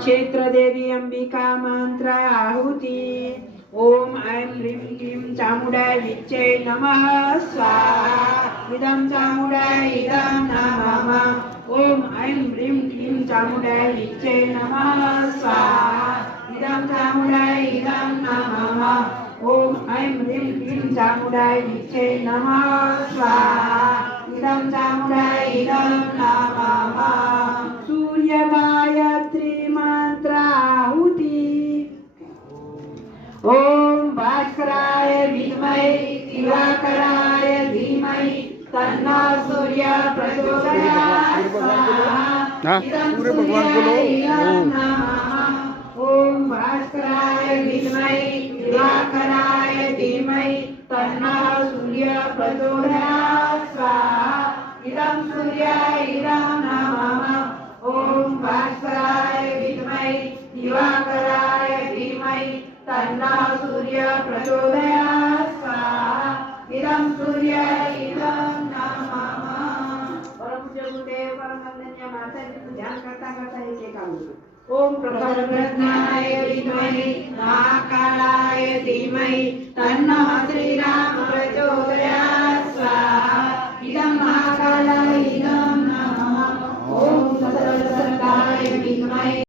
क्षेत्र देवी अंबिका मंत्र आहुति। ओम ऐं ह्रीं क्लीं चामुण्डाय विच्चे नमः स्वाहा। इदं चामुण्डाय इदं नमः। ओम ऐं ह्रीं क्लीं चामुण्डाय विच्चे नमः स्वाहा। इदं चामुण्डाय इदं नमः। ओम ऐं ह्रीं क्लीं चामुण्डाय विच्चे नमः स्वाहा। इदं चामुण्डाय इदं नमः। सूर्य गायत्री मंत्र आहुति। ओम भास्कराय विद्महे दिवाकराय धीमहि तन्नः सूर्यः प्रचोदयात् स्वाहा। पूरे भगवान को लो। ओम भास्कराय विद्महे दिवाकराय धीमहि तन्नः सूर्यः प्रचोदयात् स्वाहा। इदं सूर्याय इदं नमः। ओम भास्कराय विद्महे दिवाकराय धीमहि तन्नः सूर्यः प्रचोदयात् स्वाहा। इदं सूर्याय इदं नमः। परम पूज्य गुरुदेव परम वंदनीय माताजी ध्यान करता करता एक काम करो। ओम प्रज्ञाय विद्महे महाकालाय धीमहि तन्नः श्रीराम प्रचोदयात् स्वाहा। इदं महाकालाय इदं नमः। ओम सर्वसत्ताय विद्महे